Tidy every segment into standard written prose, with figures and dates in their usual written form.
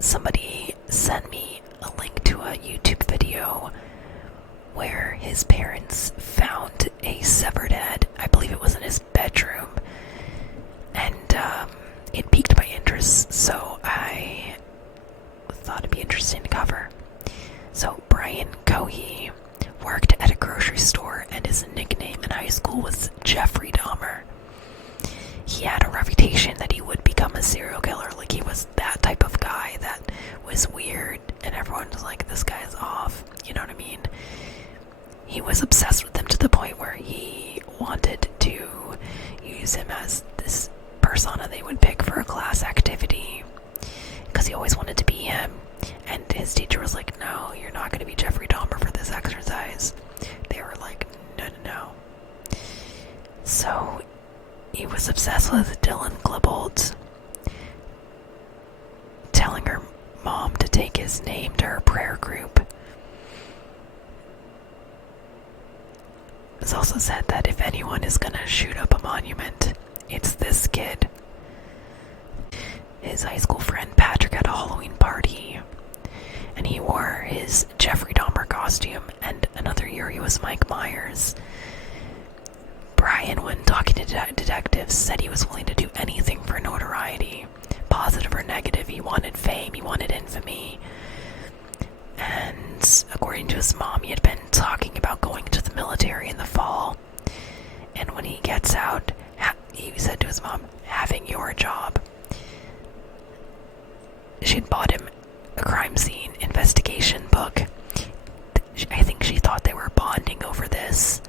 somebody sent me a link to a YouTube video where his parents found a severed head. I believe it was in his bedroom, and it piqued my interest, so I thought it'd be interesting to cover. So Brian Cohee worked at a grocery store, and his nickname in high school was Jeffrey Dahmer. He had a reputation that he would become a serial killer. Like, he was that type of guy that was weird, and everyone was like, this guy's off, you know what I mean? He was obsessed with him to the point where he wanted to use him as this persona they would pick for a class activity, because he always wanted to be him. And his teacher was like, no, you're not going to be Jeffrey Dahmer for this exercise. They were like, no. So he was obsessed with Dylan Klebold, telling her mom to take his name to her prayer group. It's also said that if anyone is going to shoot up a monument, it's this kid. His high school friend Patrick had a Halloween party, and he wore his Jeffrey Dahmer costume, and another year he was Mike Myers. Brian, when talking to detectives, said he was willing to do anything for notoriety, positive or negative. He wanted fame, he wanted infamy. And according to his mom, he had been talking about going to the military in the fall. And when he gets out, he said to his mom, having your job. She'd bought him a crime scene investigation book. I think she thought they were bonding over this,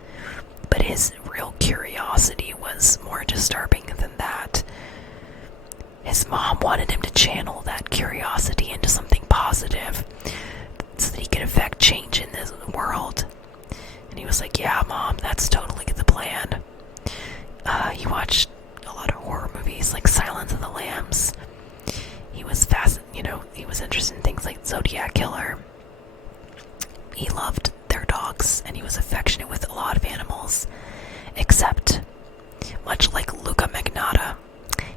but his real curiosity was more disturbing than that. His mom wanted him to channel that curiosity into something positive so that he could affect change in this world. And he was like, yeah, Mom, that's totally the plan. He watched a lot of horror movies like Silence of the Lambs. He was he was interested in things like Zodiac Killer. He loved their dogs, and he was affectionate with a lot of animals, except, much like Luca Magnotta,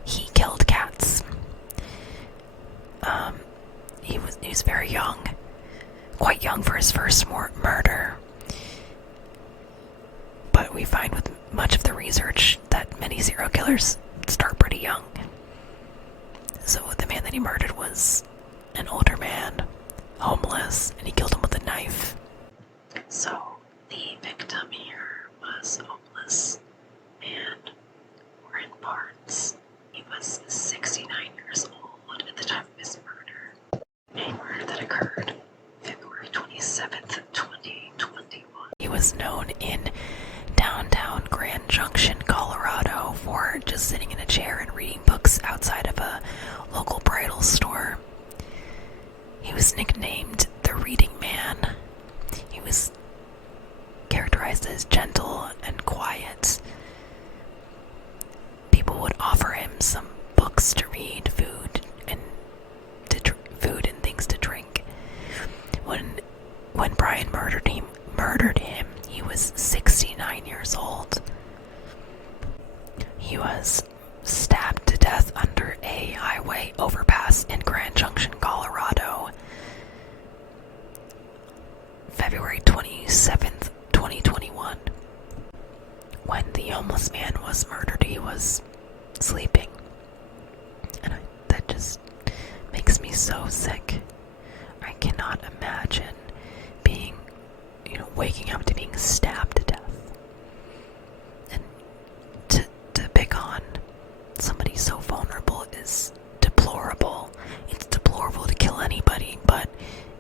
he killed cats. He was very young, quite young for his first murder. But we find with much of the research that many serial killers start pretty young. So the man that he murdered was an older man, homeless, and he killed him with a knife. So the victim here was homeless man Warren Barnes. He was 69 years old at the time of his murder. A murder that occurred February 27th, 2021. He was known in downtown Grand Junction, Colorado, for just sitting in a chair and reading books outside of a local bridal store. He was nicknamed the Reading Man. He was characterized as gentle and quiet. People would offer him some books to read, food and things to drink. When Brian murdered him, he was 69 years old. He was stabbed to death under a highway overpass in Grand Junction, Colorado, February 27th, 2021. When the homeless man was murdered, he was sleeping. And that just makes me so sick. I cannot imagine waking up to being stabbed to death. And to pick on somebody so vulnerable is deplorable. It's deplorable to kill anybody, but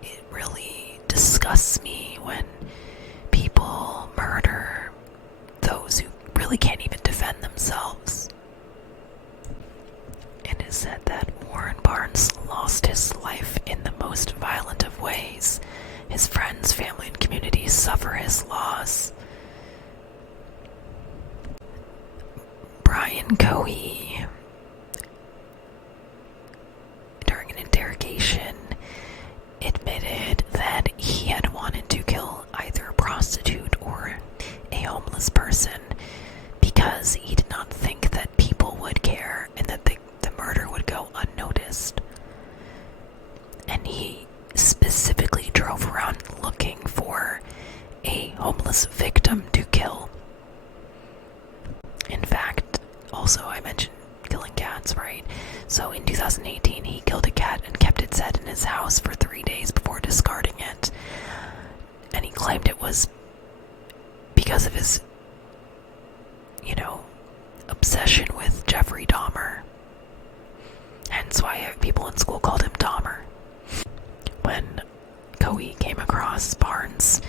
it really disgusts me when people murder those who really can't even defend themselves. It is said that Warren Barnes lost his life in the most violent of ways. His friends, family, and community suffer his loss. Brian Cohee, during an interrogation, admitted that he had wanted to kill either a prostitute or a homeless person because he did not think that people would care and that the murder would go unnoticed. 2018, he killed a cat and kept its head in his house for 3 days before discarding it. And he claimed it was because of his, obsession with Jeffrey Dahmer. Hence why people in school called him Dahmer. When Cohee came across Barnes,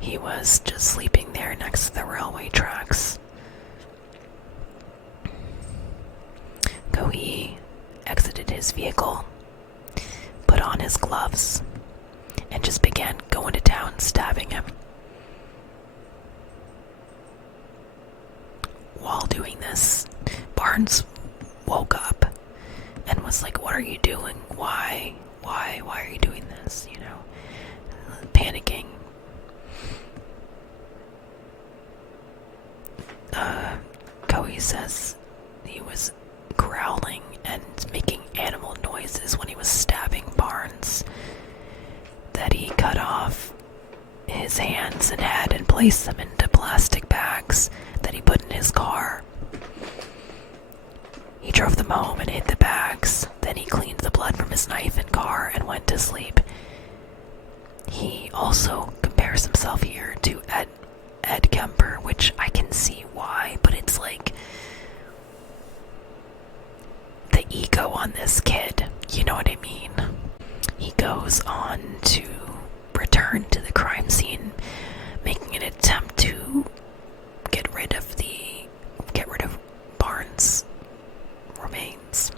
he was just sleeping there next to the railway tracks. Cohee exited his vehicle, put on his gloves, and just began going to town stabbing him. While doing this, Barnes woke up and was like, "What are you doing? Why are you doing this?" Panicking. Cohee says he was growling and making animal noises when he was stabbing Barnes, that he cut off his hands and head and placed them into plastic bags that he put in his car. He drove them home and hid the bags. Then he cleaned the blood from his knife and car and went to sleep. He also compares himself here to Ed Kemper, which I can see why, but it's like the ego on this kid, you know what I mean? He goes on to return to the crime scene, making an attempt to get rid of Barnes' remains.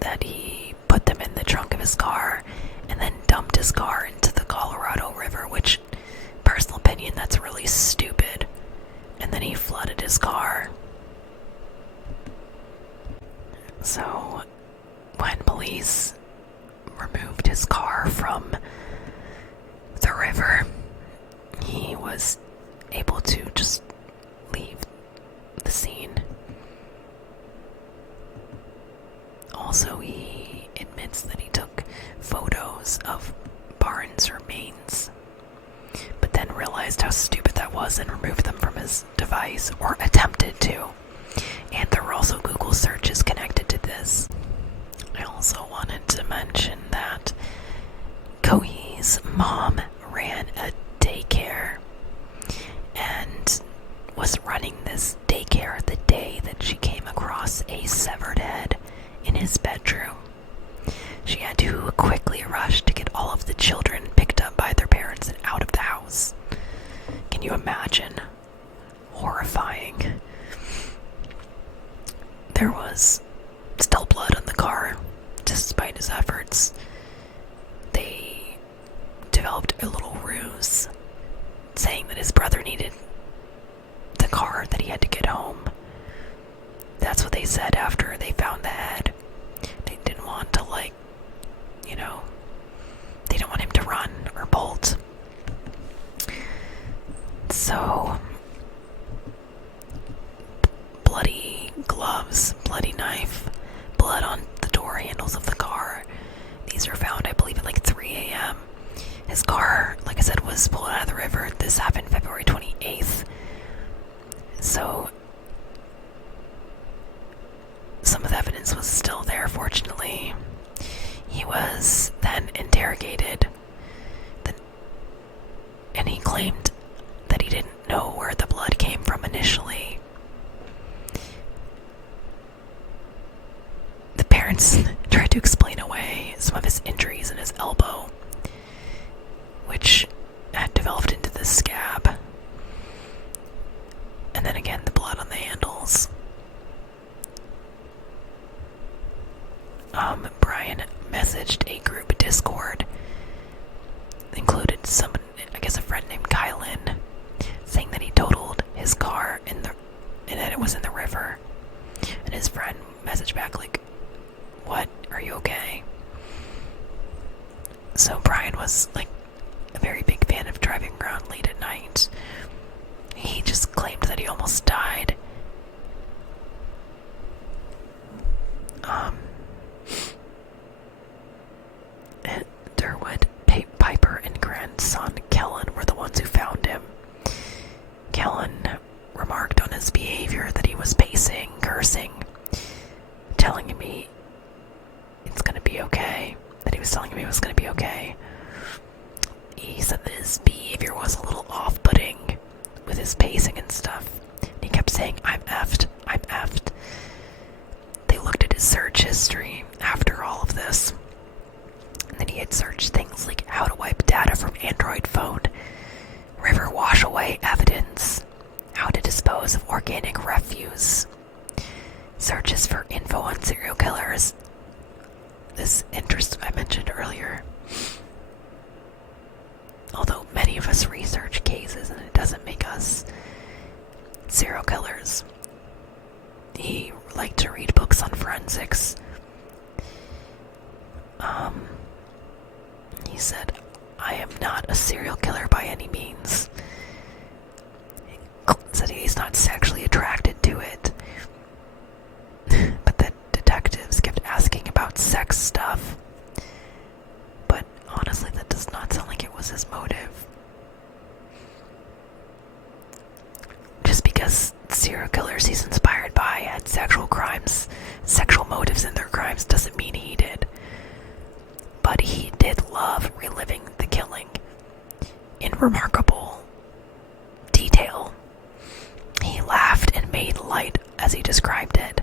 That he put them in the trunk of his car and then dumped his car into the Colorado River, which, personal opinion, that's really stupid. And then he flooded his car. So, when police removed his car from the river, he was able to just leave the scene. Also, he admits that he took photos of Barnes' remains, but then realized how stupid that was and removed them from his device, or attempted to. And there were also Google searches connected to this. I also wanted to mention that Cohee's mom ran a daycare and was running this daycare the day that she came across a severed head in his bedroom. She had to quickly rush to get all of the children picked up by their parents and out of the house. Can you imagine? Horrifying. There was still blood on the car, despite his efforts. They developed a little ruse, saying that his brother needed the car, that he had to get home. That's what they said after they found the head. They didn't want to, they didn't want him to run or bolt. So, bloody gloves, bloody knife, blood on the door handles of the car. These are found, I believe, at like 3 a.m. His car, like I said, was pulled out of the river. This happened February 28th. So, some of the evidence was still there, fortunately. He was then interrogated, and he claimed that he didn't know where the blood came from initially. The parents tried to explain away some of his injuries in his elbow, which had developed into this scab. And then again, the blood on the handles. Brian messaged a group Discord, included someone, I guess a friend named Kylan, saying that he totaled his car and that it was in the river. And his friend messaged back like, "What? Are you okay?" So Brian was like a very big fan of driving around late at night. He just claimed that he almost died. Durwood, Piper, and grandson Kellen were the ones who found him. Kellen remarked on his behavior that he was pacing, cursing, telling me it's gonna be okay. That he was telling me it was gonna be okay. He said that his behavior was a little off-putting with his pacing and stuff. And he kept saying, I'm effed, I'm effed. They looked at his search history after all of this. And then he had searched things like how to wipe data from Android phone, river wash away evidence, how to dispose of organic refuse, searches for info on serial killers. This interest I mentioned earlier. Although many of us research cases and it doesn't make us serial killers. He liked to read books on forensics. He said, I am not a serial killer by any means. He said he's not sexually attracted to it. But the detectives kept asking about sex stuff. But honestly, that does not sound like it was his motive. Just because serial killers he's inspired by had sexual motives in their crimes doesn't mean he did. But he did love reliving the killing in remarkable detail. He laughed and made light as he described it.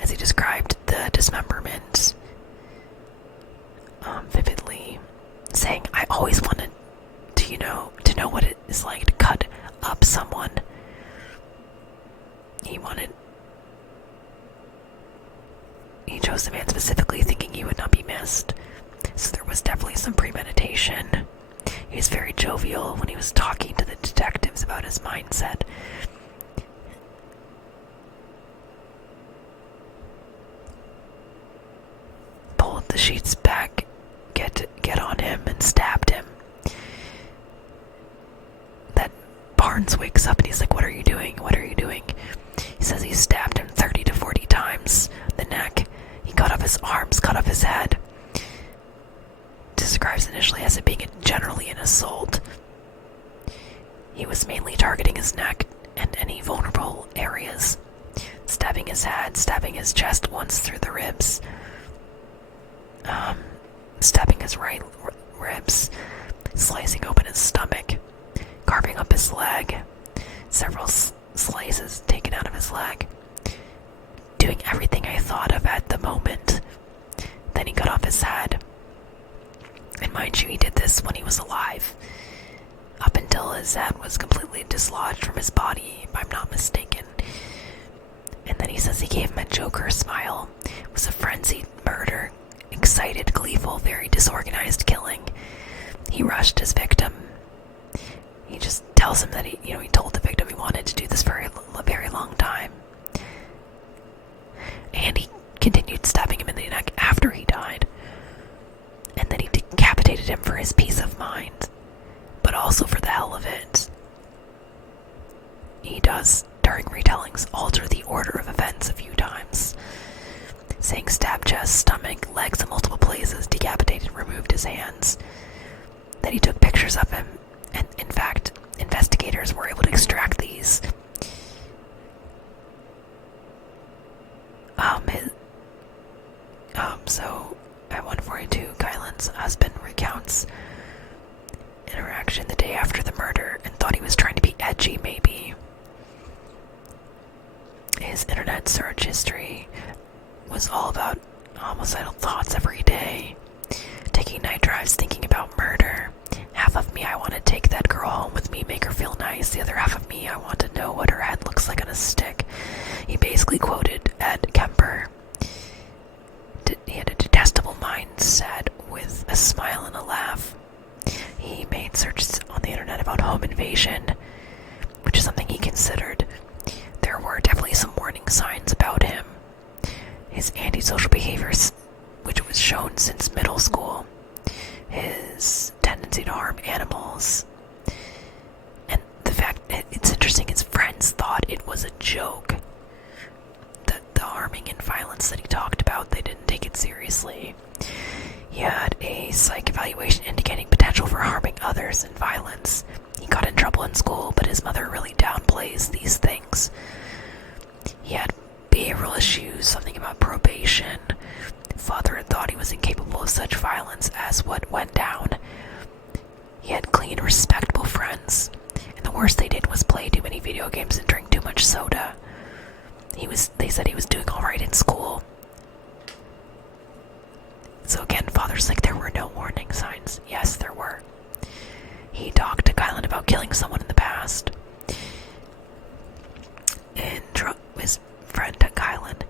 As he described the dismemberment vividly, saying, I always wanted to know what it is like to cut up someone. He chose the man specifically thinking he would not be missed. So there was definitely some premeditation. He was very jovial when he was talking to the detectives about his mindset. Pulled the sheets back, get on him, and stabbed him. That Barnes wakes up and he's like, what are you doing? What are you doing? He says he stabbed him 30 to 40 times the neck. He cut off his arms, cut off his head. Describes initially as it being generally an assault. He was mainly targeting his neck and any vulnerable areas. Stabbing his head, stabbing his chest once through the ribs. Stabbing his right ribs. Slicing open his stomach. Carving up his leg. Several slices taken out of his leg. Doing everything I thought of at the moment. Then he cut off his head. And mind you, he did this when he was alive. Up until his head was completely dislodged from his body, if I'm not mistaken. And then he says he gave him a Joker smile. It was a frenzied murder. Excited, gleeful, very disorganized killing. He rushed his victim. He just tells him that he told the victim he wanted to do this for a very long time. And he continued stabbing him in the neck after he died. And then he decapitated him for his peace of mind, but also for the hell of it. He does, during retellings, alter the order of events a few times, saying stab chest, stomach, legs in multiple places, decapitated, removed his hands. Then he took pictures of him, and in fact, investigators were able to extract these. So at 1:42, Kylan's husband recounts interaction the day after the murder and thought he was trying to be edgy, maybe. His internet search history was all about homicidal thoughts every day. Taking night drives, thinking about murder. Half of me, I want to take that girl home with me, make her feel nice. The other half of me, I want to know what her head looks like on a stick. He basically quoted Ed Kemper. He had a detestable mindset with a smile and a laugh. He made searches on the internet about home invasion, which is something he considered. There were definitely some warning signs about him. His antisocial behaviors, which was shown since middle school. His tendency to harm animals. And the fact, it's interesting, his friends thought it was a joke. The harming and violence that he talked about, they didn't take it seriously. He had a psych evaluation indicating potential for harming others and violence. He got in trouble in school, but his mother really downplays these things. He had behavioral issues, something about probation. Interrogation, father had thought he was incapable of such violence as what went down. He had clean, respectable friends, and the worst they did was play too many video games and drink too much soda. They said he was doing alright in school. So again, father's like, there were no warning signs. Yes, there were. He talked to Kylan about killing someone in the past. And his friend Kylan,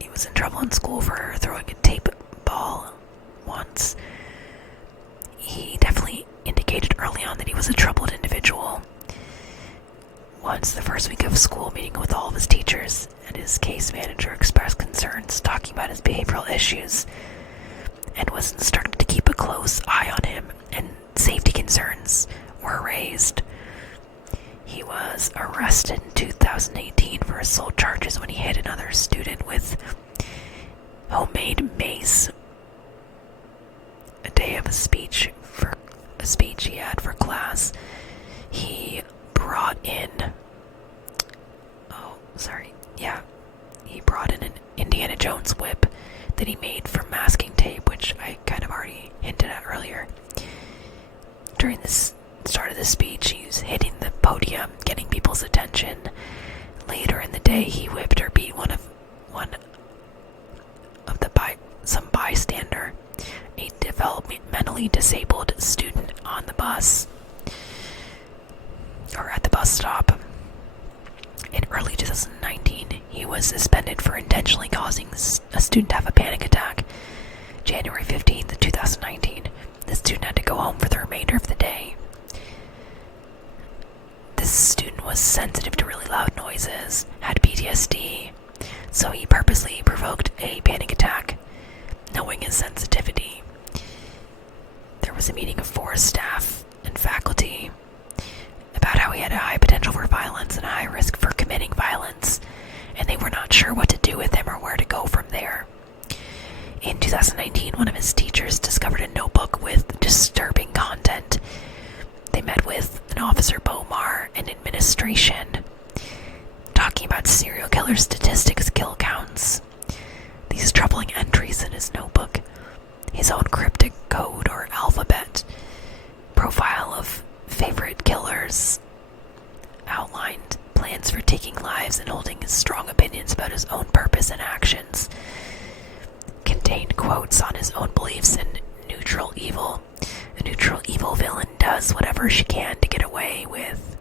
he was in trouble in school for throwing a tape ball once. He definitely indicated early on that he was a troubled individual. Once, the first week of school, meeting with all of his teachers, and his case manager expressed concerns, talking about his behavioral issues, and was instructed to keep a close eye on him, and safety concerns were raised. He was arrested in 2018 for assault charges when he hit another student with homemade mace. A day of a speech he had for class, he brought in an Indiana Jones whip that he made from masking tape, which I kind of already hinted at earlier. During this start of the speech, he was hitting the podium, getting people's attention. Later in the day, he whipped or beat some bystander, a developmentally disabled student on the bus, or at the bus stop. In early 2019, he was suspended for intentionally causing a student to have a panic attack. January 15th, 2019, the student had to go home for the remainder of the day. This student was sensitive to really loud noises, had PTSD, so he purposely provoked a panic attack, knowing his sensitivity. There was a meeting of forest staff and faculty about how he had a high potential for violence and a high risk for committing violence, and they were not sure what to do with him or where to go from there. In 2019, one of his teachers discovered a notebook with disturbing content. They met with an officer, Bomar, and administration, talking about serial killer statistics, kill counts. These troubling entries in his notebook, his own cryptic code or alphabet, profile of favorite killers, outlined plans for taking lives and holding strong opinions about his own purpose and actions, contained quotes on his own beliefs in neutral evil. A neutral evil villain does whatever she can to get away with.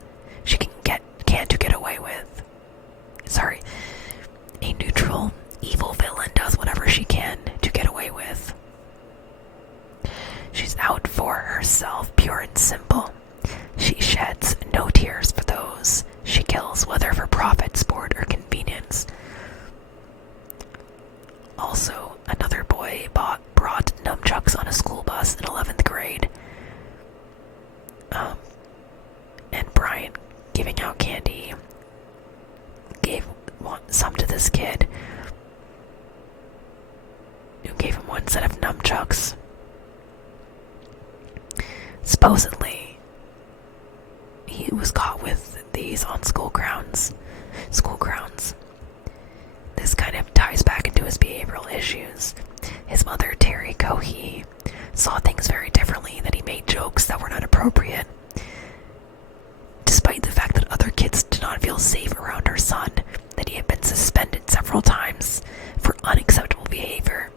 A neutral evil villain does whatever she can to get away with. She's out for herself, pure and simple. She sheds no tears for those she kills, whether for profit, sport, or convenience. Also, another boy brought nunchucks on a school bus in 11th grade. And Brian, giving out candy, gave some to this kid, who gave him one set of nunchucks. Supposedly, he was caught with these on school grounds. This kind of ties back into his behavioral issues. His mother, Terry Cohee, saw things very differently, that he made jokes that were not appropriate. Despite the fact that other kids did not feel safe around her son, that he had been suspended several times for unacceptable behavior.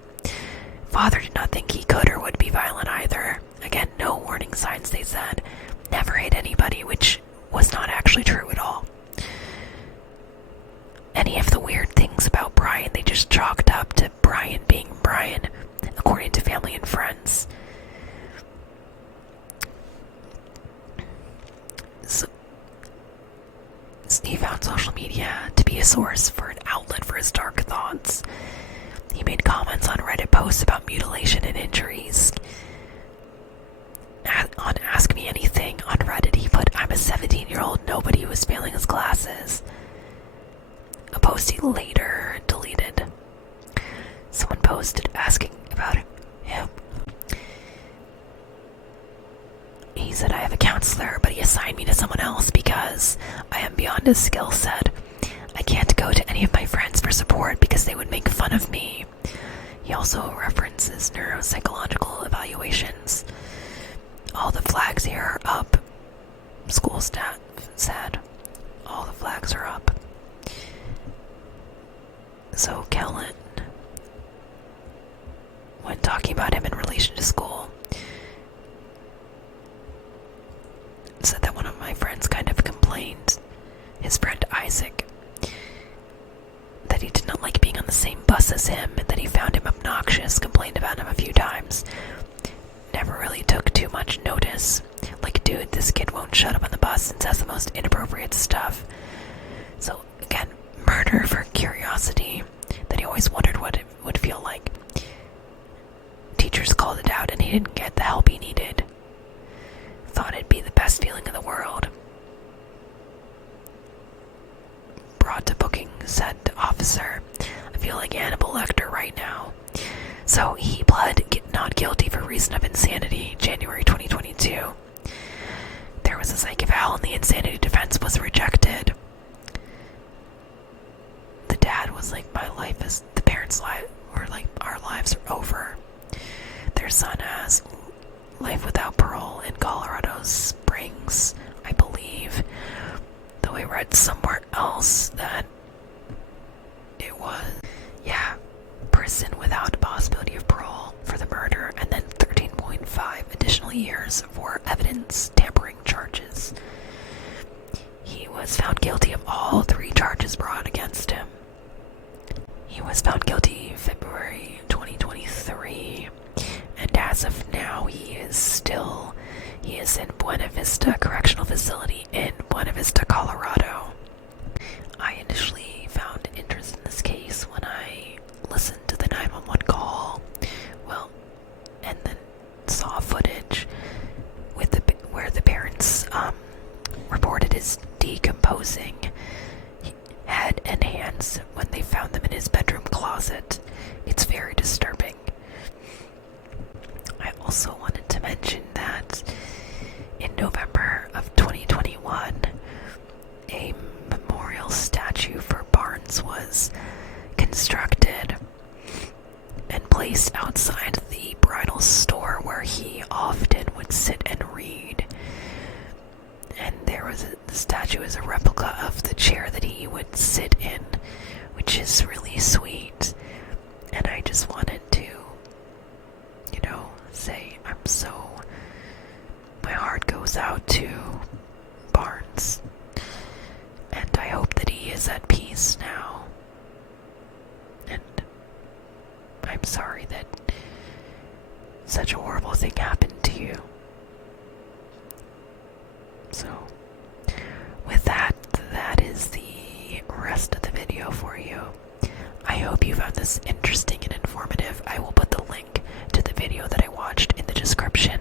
Father did not think he could or would be violent either. Again, no warning signs, they said. Never hit anybody, which was not actually true at all. Any of the weird things about Brian, they just chalked up to Brian being Brian, according to family and friends. So, he found social media to be a source for an outlet for his dark thoughts. He made comments on Reddit posts about mutilation and injuries. On Ask Me Anything on Reddit, he put, "I'm a 17-year-old nobody who was failing his classes." A post he later deleted. Someone posted asking about him. He said, "I have a counselor, but he assigned me to someone else because I am beyond his skill set. I can't go to any of my friends for support because they would make fun of me. He also references neuropsychological evaluations. All the flags here are up. School staff said. All the flags are up. So Kellen, when talking about him in relation to school, said that one of my friends kind of complained, his friend Isaac, that he did not like being on the same bus as him and that he found him obnoxious, complained about him a few times. Never really took too much notice. Like, dude, this kid won't shut up on the bus and says the most inappropriate stuff. So, again, murder for curiosity, that he always wondered what it would feel like. Teachers called it out and he didn't get the help he needed. Thought it'd be the best feeling in the world. Brought to booking, said officer, I feel like Hannibal Lecter right now. So he pled not guilty for reason of insanity, January 2022. There was a psych eval and the insanity defense was rejected. The dad was like, my life is, the parents' life were like, our lives are over. Their son has life without parole in Colorado Springs, I believe. Though I read somewhere else that it was, prison without a possibility of parole for the murder, and then 13.5 additional years for evidence tampering charges. He was found guilty of all 3 charges brought against him. He was found guilty February 2023, and as of now, he is in Buena Vista Correctional Facility in Buena Vista, Colorado. I initially found interest in this case when I listened to the 911 call, and then saw footage where the parents reported his decomposing head and hands when they found them in his bedroom closet. It's very disturbing. I also wanted to mention that in November of 2021, a memorial statue for Barnes was constructed and placed outside the bridal store where he often would sit and read. And the statue is a replica of the chair that he would sit in, which is really sweet. And I just wanted to, say my heart goes out to Barnes. And I hope that he is at peace now. And I'm sorry that such a horrible thing happened to you. So, with that is the rest of the video for you. I hope you found this interesting and informative. I will put the link to the video that I watched in the description.